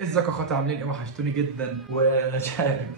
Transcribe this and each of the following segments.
ازيك يا اخواتي؟ عاملين ايه؟ وحشتوني جدا ومش عارف.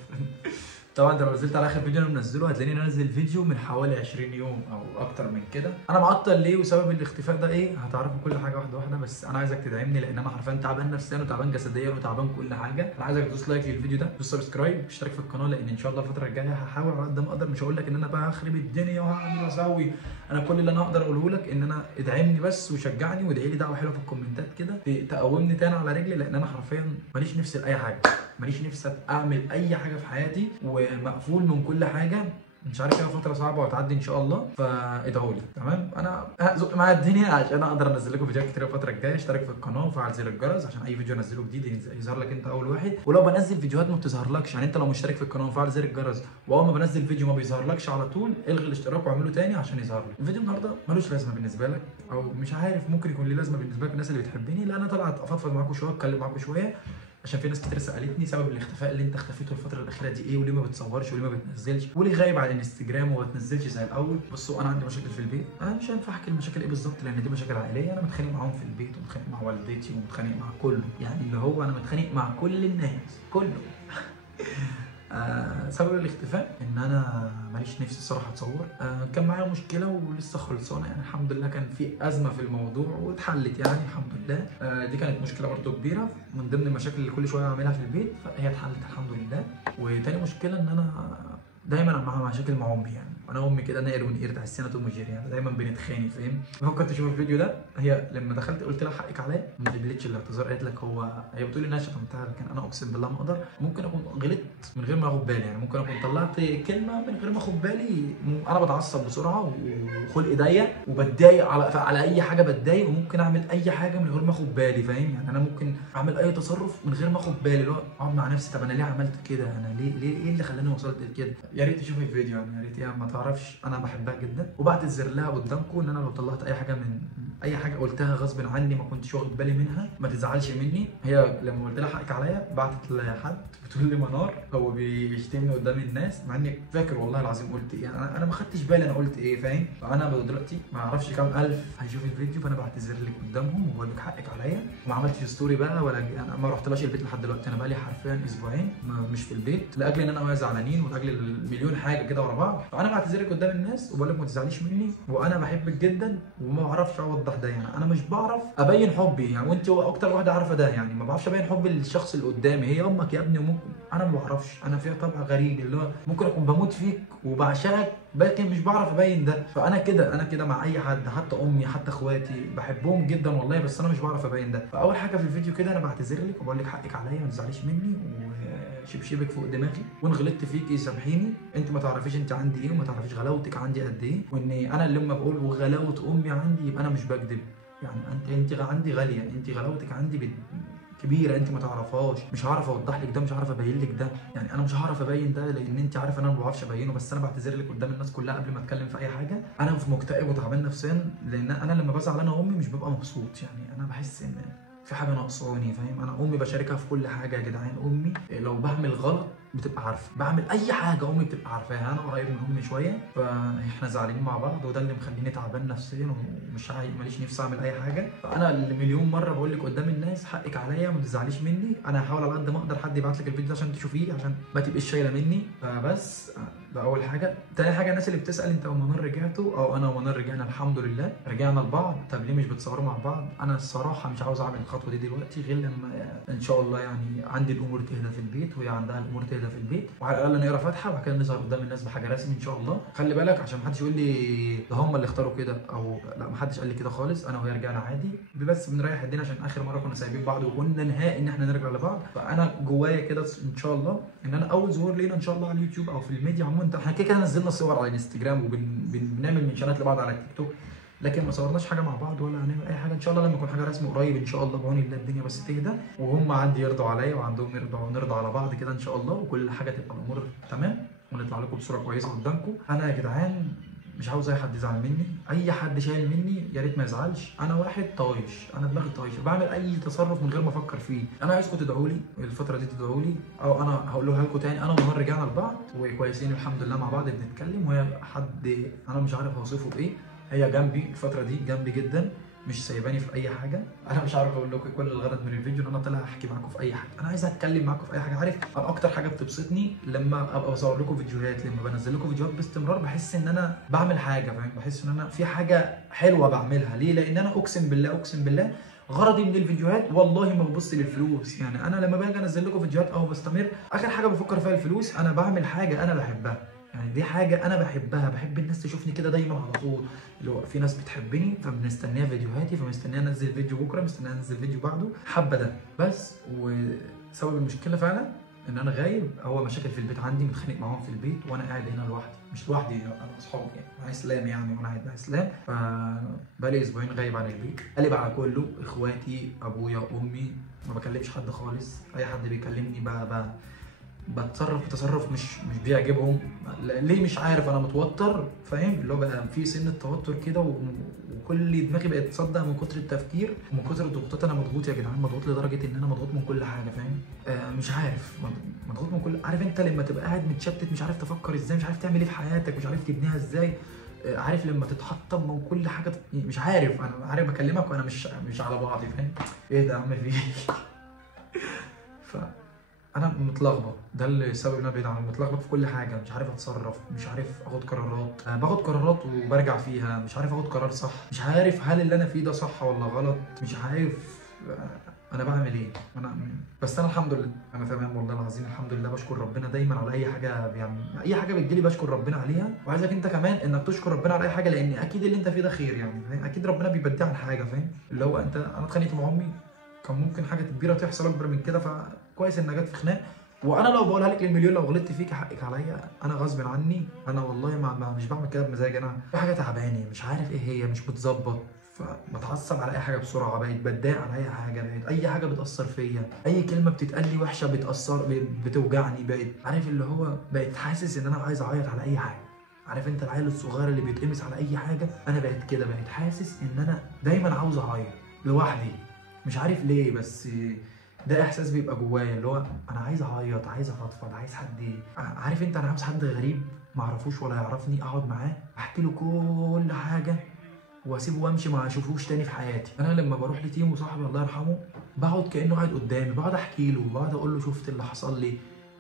طبعا انت لو نزلت على اخر فيديو انا منزله هتلاقيني نازل فيديو من حوالي 20 يوم او اكتر من كده. انا معطل ليه وسبب الاختفاء ده ايه هتعرفوا كل حاجه واحده واحده، بس انا عايزك تدعمني لان انا حرفيا تعبان نفسيا وتعبان جسديا وتعبان كل حاجه. انا عايزك تدوس لايك للفيديو ده، تدوس سبسكرايب، تشترك في القناه، لان ان شاء الله الفتره الجايه هحاول على قد ما اقدر. مش هقول لك ان انا بقى هخرب الدنيا وهعمل واسوي، انا كل اللي انا اقدر اقوله لك ان انا ادعمني بس وشجعني وادعي لي دعوه حلوه في الكومنتات كده تقومني تاني على رجلي، لان انا حرفيا ماليش نفس لاي حاجه، ماليش نفسي اعمل اي حاجه في حياتي ومقفول من كل حاجه. مش عارف ايه، فتره صعبه وهتعدي ان شاء الله، فادعوا لي تمام. انا هزق معايا الدنيا عشان اقدر انزل لكم فيديوهات كتير الفتره الجايه. اشترك في القناه وفعل زر الجرس عشان اي فيديو انزله جديد يظهر لك انت اول واحد. ولو بنزل فيديوهات ما بتظهرلكش، يعني انت لو مشترك في القناه وفعل زر الجرس واول ما بنزل فيديو ما بيظهرلكش على طول، الغي الاشتراك واعمله تاني عشان يظهر لك. الفيديو النهارده ملوش لازمه بالنسبه لك، او مش عارف، ممكن يكون ليه لازمه بالنسبه لك الناس اللي بتحبني، لا انا طلعت افضفض معاكم شويه، اتكلم معاكم شويه، عشان في ناس كتير سالتني سبب الاختفاء اللي انت اختفيته الفتره الاخيره دي ايه، وليه ما بتصورش وليه ما بتنزلش وليه غايب على الانستجرام وما بتنزلش زي الاول. بصوا انا عندي مشاكل في البيت، انا مش هينفع احكي المشاكل ايه بالظبط لان دي مشاكل عائليه. انا متخانق معاهم في البيت ومتخانق مع والدتي ومتخانق مع كله، يعني اللي هو انا متخانق مع كل الناس كله. سبب الاختفاء ان انا ماليش نفسي الصراحه اتصور. كان معايا مشكله ولسه خلصانه، يعني الحمد لله كان في ازمه في الموضوع واتحلت يعني الحمد لله. دي كانت مشكله برضو كبيره من ضمن المشاكل اللي كل شويه اعملها في البيت، فهي اتحلت الحمد لله. وتاني مشكله ان انا دايما مع مشاكل مع امي، يعني انا امي كده نقر ونقر، تحسينا توم وجيري، يعني دايما بنتخانق فاهم. ممكن تشوف الفيديو ده، هي لما دخلت قلت لها حقك عليا ما قبلتش الاعتذار، قالت لك هي بتقول لي انها شتمتها، لكن انا اقسم بالله ما اقدر. ممكن اكون غلطت من غير ما اخد بالي، يعني ممكن اكون طلعت كلمه من غير ما اخد بالي. انا بتعصب بسرعه وخلقي ضيق وبتضايق على اي حاجه بتضايق، وممكن اعمل اي حاجه من غير ما اخد بالي فاهم. يعني انا ممكن اعمل اي تصرف من غير ما اخد بالي، اللي هو اقعد مع نفسي طب انا ليه عملت كده، انا ليه ايه اللي خلاني وصلت لكده. يا ريت تشوفي الفيديو، يعني يا ريت، يعني ما تعرفش انا بحبها جدا وبعتذر لها قدامكم ان انا لو طلعت اي حاجه من اي حاجه قلتها غصب عني ما كنتش واخد بالي منها، ما تزعلش مني. هي لما قلت لها حقك عليا بعتت لحد بتقول لي منار هو بيشتمني قدام الناس، مع اني فاكر والله العظيم قلت ايه، انا ما خدتش بالي انا قلت ايه فاهم. فانا دلوقتي ما اعرفش كام الف هيشوف الفيديو، فانا بعتذر لك قدامهم وبقول لك حقك عليا. وما عملتش ستوري بقى ولا انا ما رحتلاش البيت لحد دلوقتي، انا بقى لي حرفيا اسبوعين مش في البيت لاجل ان انا وهي زعلانين ولاجل المليون حاجه كده ورا بعض. فانا بعتذر لك قدام الناس وبقول لك ما تزعليش مني، وانا بحبك جدا وما بعرفش اوضح ده، يعني انا مش بعرف ابين حبي، يعني وانت اكتر واحده عارفه ده، يعني ما بعرفش ابين حبي للشخص اللي قدامي، هي امك يا ابني وممكن انا ما بعرفش، انا فيها طبع غريب اللي هو ممكن اكون بموت فيك وبعشقك لكن مش بعرف ابين ده. فانا كده، انا كده مع اي حد، حتى امي حتى اخواتي بحبهم جدا والله، بس انا مش بعرف ابين ده. فاول حاجه في الفيديو كده انا بعتذر لك وبقول لك حقك عليا ما تزعليش مني، وشبشبك فوق دماغي، وان غلطت فيكي سامحيني. انت ما تعرفيش انت عندي ايه وما تعرفيش غلاوتك عندي قد ايه، واني انا اللي لما بقول وغلاوه امي عندي يبقى انا مش بكذب. يعني انت عندي غاليه، انت غلاوتك عندي كبيره انت ما تعرفهاش، مش هعرف اوضح لك ده، مش هعرف ابين لك ده، يعني انا مش هعرف ابين ده لان انت عارف انا ما بعرفش ابينه. بس انا بعتذر لك قدام الناس كلها قبل ما اتكلم في اي حاجه. انا في مكتئب وتعبان نفسيا لان انا لما بزعل انا وامي مش ببقى مبسوط، يعني انا بحس ان في حاجه ناقصاني فاهم. انا امي بشاركها في كل حاجه يا جدعان، امي لو بعمل غلط بتبقى عارفه، بعمل اي حاجه امي بتبقى عارفاها. انا قريب من امي شويه فاحنا زعلانين مع بعض، وده اللي مخليني تعبان نفسيا ومش ماليش نفسي اعمل اي حاجه. فانا اللي مليون مره بقول لك قدام الناس حقك عليا ما تزعليش مني. انا هحاول على قد ما اقدر حد يبعت لك الفيديو ده عشان تشوفيه، عشان ما تبقيش شايله مني. فبس ده اول حاجه. تاني حاجه الناس اللي بتسال انت ومنار رجعتوا، او انا ومنار رجعنا الحمد لله، رجعنا لبعض. طب ليه مش بتصوروا مع بعض؟ انا الصراحه مش عاوز اعمل الخطوه دي دلوقتي غير لما ان شاء الله يعني عندي الامور تهدى في البيت وهي عندها الامور تهدى في البيت، وعلى الاقل نقرا فاتحه وبعد كده نظهر قدام الناس بحاجه رسمي ان شاء الله. خلي بالك عشان ما حدش يقول لي ده هم اللي اختاروا كده، او لا ما حدش قال لي كده خالص. انا وهي رجعنا عادي، بس بنريح الدنيا عشان اخر مره كنا سايبين بعض وقلنا نهائي ان احنا نرجع لبعض. فانا جوايا كده ان شاء الله ان انا اول ظهور لينا ان شاء الله على اليوتيوب او في الميديا عموما، احنا كده كده نزلنا صور على الانستجرام وبنعمل منشنات لبعض على التيك توك، لكن ما صورناش حاجه مع بعض ولا هنعمل اي حاجه. ان شاء الله لما يكون حاجه رسمي قريب ان شاء الله بعون الله الدنيا بس تهدى وهم عندي يرضوا عليا وعندهم نرضى على بعض كده ان شاء الله، وكل حاجه تبقى الامور تمام ونطلع لكم بصوره كويسه قدامكم. انا يا جدعان مش عاوز اي حد يزعل مني، اي حد شايل مني يا ريت ما يزعلش. انا واحد طايش، انا دماغي طايشه، بعمل اي تصرف من غير ما افكر فيه. انا عايزكم تدعوا لي الفتره دي، تدعوا لي، او انا هقولها لكم تاني، انا ومنار رجعنا لبعض وكويسين الحمد لله مع بعض بنتكلم، وهي حد انا مش عارف اوصفه بايه، هي جنبي الفتره دي جنبي جدا. مش سايباني في اي حاجه. انا مش عارف اقول لكم كل الغرض من الفيديو ان انا طالع احكي معاكم في اي حاجه، انا عايز اتكلم معاكم في اي حاجه. عارف انا اكتر حاجه بتبسطني لما ابقى بصور لكم فيديوهات، لما بنزل لكم فيديوهات باستمرار، بحس ان انا بعمل حاجه، فاهم؟ بحس ان انا في حاجه حلوه بعملها. ليه؟ لان انا اقسم بالله اقسم بالله غرضي من الفيديوهات والله ما ببص للفلوس. يعني انا لما باجي انزل لكم فيديوهات او بستمر، اخر حاجه بفكر فيها الفلوس. انا بعمل حاجه انا بحبها، يعني دي حاجه انا بحبها، بحب الناس تشوفني كده دايما على طول. اللي هو في ناس بتحبني فمستنيه فيديوهاتي، فمستنيه انزل فيديو بكره، مستنيه انزل فيديو بعده، حابه ده بس. وسبب المشكله فعلا ان انا غايب هو مشاكل في البيت عندي، متخانق معاهم في البيت وانا قاعد هنا لوحدي. مش لوحدي، انا واصحابي يعني مع اسلام، يعني وانا قاعد مع اسلام. فبقالي اسبوعين غايب عن البيت، قلب على كله، اخواتي، ابويا، امي، ما بكلمش حد خالص. اي حد بيكلمني بقى بتصرف تصرف مش بيعجبهم. ليه؟ مش عارف، انا متوتر، فاهم؟ اللي هو بقى في سن التوتر كده، وكل دماغي بقت تصدع من كتر التفكير ومن كتر الضغوطات. انا مضغوط يا جدعان، مضغوط لدرجه ان انا مضغوط من كل حاجه، فاهم؟ مش عارف، مضغوط من كل. عارف انت لما تبقى قاعد متشتت، مش عارف تفكر ازاي، مش عارف تعمل ايه في حياتك، مش عارف تبنيها ازاي. عارف لما تتحطم من كل حاجه، مش عارف. انا عارف بكلمك وانا مش على بعضي، فاهم؟ ايه ده اعمل فيه؟ انا متلخبط، ده السبب اللي انا بعيد عنه. متلخبط في كل حاجه، مش عارف اتصرف، مش عارف اخد قرارات. باخد قرارات وبرجع فيها، مش عارف اخد قرار صح، مش عارف هل اللي انا فيه ده صح ولا غلط، مش عارف انا بعمل ايه. بس انا الحمد لله انا تمام والله العظيم، الحمد لله. بشكر ربنا دايما على اي حاجه، يعني اي حاجه بتجيلي بشكر ربنا عليها. وعايزك انت كمان انك تشكر ربنا على اي حاجه، لان اكيد اللي انت فيه ده خير، يعني فاهم؟ اكيد ربنا بيبدع عن حاجه، فاهم؟ اللي هو انا اتخانقت مع امي، كان ممكن حاجه كبيره تحصل اكبر من كده، فكويس ان جت في خناق. وانا لو بقولها لك المليون، لو غلطت فيك حقك عليا، انا غصب عني. انا والله مش بعمل كده بمزاج، انا في حاجه تعباني مش عارف ايه هي، مش بتظبط، فبتعصب على اي حاجه بسرعه، بقيت بتضايق على اي حاجه، بقيت اي حاجه بتاثر فيا، اي كلمه بتتقال لي وحشه بتاثر، بتوجعني. بقيت عارف اللي هو بقيت حاسس ان انا عايز اعيط على اي حاجه. عارف انت العيل الصغير اللي بيتقمص على اي حاجه؟ انا بقيت كده، بقيت حاسس ان انا دايما عاوز اعيط لوحدي، مش عارف ليه. بس ده احساس بيبقى جوايا، اللي هو انا عايز اعيط، عايز افضفض، عايز حد. عارف انت، انا عاوز حد غريب ما اعرفوش ولا يعرفني، اقعد معاه احكي له كل حاجه واسيبه وامشي، ما اشوفوش تاني في حياتي. انا لما بروح لتيمو صاحبي الله يرحمه، بقعد كانه قاعد قدامي، بقعد احكي له، بقعد اقول له شفت اللي حصل لي،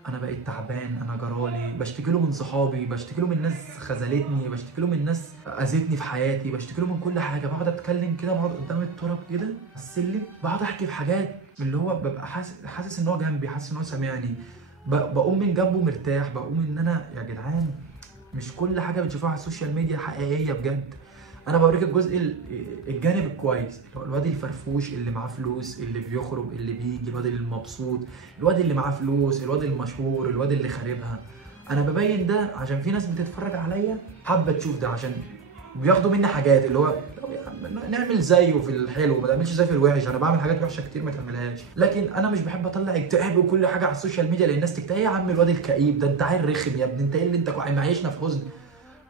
انا بقيت تعبان، انا جرالي، بشتكي له من صحابي، بشتكي له من ناس خذلتني، بشتكي له من ناس اذتني في حياتي، بشتكي له من كل حاجه. بقعد اتكلم كده، بقعد قدام التراب كده على السلم، بقعد احكي في حاجات اللي هو ببقى حاسس ان هو جنبي، حاسس ان هو سامعني. بقوم من جنبه مرتاح، بقوم ان انا يا جدعان مش كل حاجه بتشوفوها على السوشيال ميديا حقيقيه بجد. انا بوريك الجزء الجانب الكويس، الواد الفرفوش اللي معاه فلوس، اللي بيخرج، اللي بيجي، الواد اللي مبسوط، الواد اللي معاه فلوس، الواد المشهور، الواد اللي خاربها. انا ببين ده عشان في ناس بتتفرج عليا حابه تشوف ده، عشان بياخدوا مني حاجات اللي هو نعمل زيه في الحلو، ما تعملش زي في الوحش. انا بعمل حاجات وحشه كتير ما تعملهاش، لكن انا مش بحب اطلع اكتئاب وكل حاجه على السوشيال ميديا، لان الناس تكتئب. ايه يا عم الواد الكئيب ده، انت عيل رخم يا ابني، انت ايه اللي انت معيشنا في حزن؟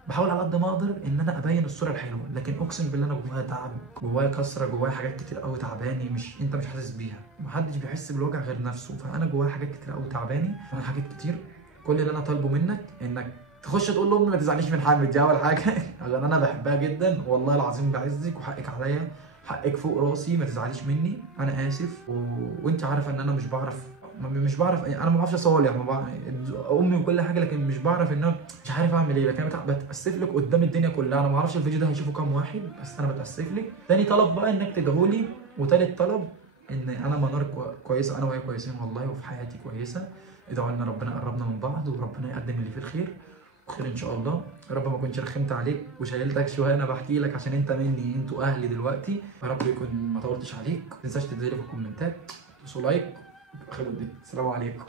بحاول على قد ما اقدر ان انا ابين الصوره الحلوه، لكن اقسم بالله انا جوايا تعب، جوايا كسره، جوايا حاجات كتير قوي تعباني، مش انت مش حاسس بيها. محدش بيحس بالوجع غير نفسه. فانا جوايا حاجات كتير قوي تعباني، انا حاجات كتير. كل اللي انا طالبه منك انك تخش تقول لامي ما تزعليش من حامد، دي اول حاجه عشان انا بحبها جدا والله العظيم، بعزك وحقك عليا، حقك فوق راسي، ما تزعليش مني، انا اسف. وانت عارفه ان انا مش بعرف، انا ما بعرفش اصالح، امي وكل حاجه، لكن مش بعرف ان انا مش عارف اعمل ايه. لكن انا بتاسف لك قدام الدنيا كلها. انا ما اعرفش الفيديو ده هيشوفه كام واحد، بس انا بتاسف لك. تاني طلب بقى انك تدعولي، وتالت طلب ان انا منار كويسه، انا وهي كويسين والله، وفي حياتي كويسه. ادعوا لنا ربنا يقربنا من بعض، وربنا يقدم اللي فيه الخير خير ان شاء الله. يا رب ما كنتش رخمت عليك وشايلتك شويه، انا بحكي لك عشان انت مني، انتوا اهلي دلوقتي. يا رب يكون ما طولتش عليك. ما تنساش تنزلي في الكومنتات، تدوسوا لايك، اخر السلام عليكم.